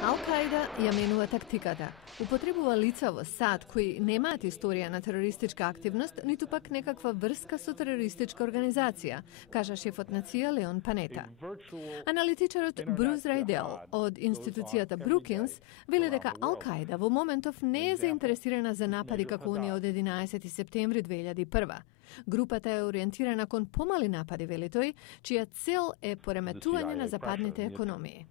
Al-Qaida ја менува тактиката. Употребува лица во САД кои немаат историја на терористичка активност, ниту пак некаква врска со терористичка организација, кажа шефот на ЦИА Леон Панета. Аналитичарот Бруз Райдел од институцијата Брукинс вели дека Ал-Каида во моментов не е заинтересирана за напади како оние од 11 септември 2001. Групата е ориентирана кон помали напади, вели тој, чија цел е пореметување на западните економии.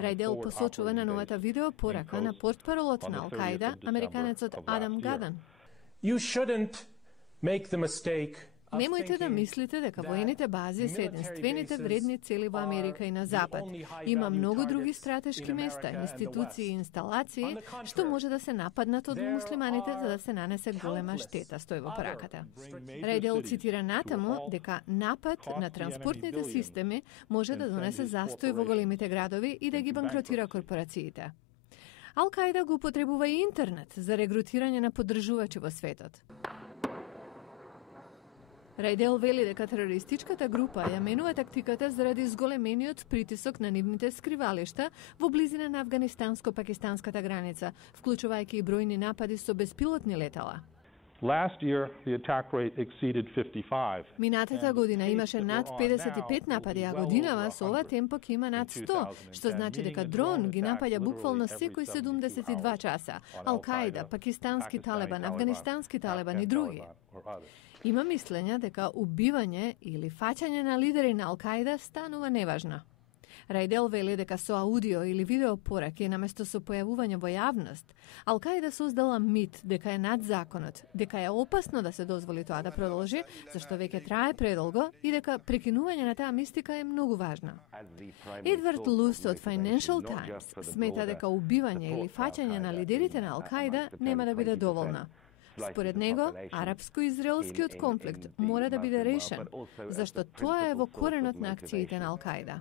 Райдел посочува на новата видео порака на портпаролот на Ал-Каида, американецот Адам Гадан. Немојте да мислите дека воените бази се единствените вредни цели во Америка и на Запад. Има многу други стратешки места, институции и инсталации што може да се нападнат од муслиманите за да се нанесе голема штета, стои во пораката. Райдел цитира натаму дека напад на транспортните системи може да донесе застој во големите градови и да ги банкротира корпорациите. Ал-Каида го употребува и интернет за регрутирање на поддржувачи во светот. Райдел вели дека терористичката група ја менува тактиката заради зголемениот притисок на нивните скривалишта во близина на афганистанско-пакистанската граница, вклучувајќи и бројни напади со безпилотни летала. Last year, the attack rate exceeded 55. Минатата година имаше над 55 напади, а годинава со ова темпо ќе има над 100, што значи дека дрон ги напаѓа буквално секој 72 часа. Ал-Каида, пакистански Талибан, афганистански Талибан и други. Има мислење дека убивање или фаќање на лидери на Ал-Каида станува неважно. Райдел вели дека со аудио или видео пораки наместо со појавување во јавност, Ал-Каида создала мит дека е над законот, дека е опасно да се дозволи тоа да продолжи, зашто веќе трае предолго и дека прекинување на таа мистика е многу важна. Едвард Лус од Financial Times смета дека убивање или фаќање на лидерите на Ал-Каида нема да биде доволно. Според него, арапско-израелскиот конфликт мора да биде решен, зашто тоа е во коренот на акциите на Ал-Каида.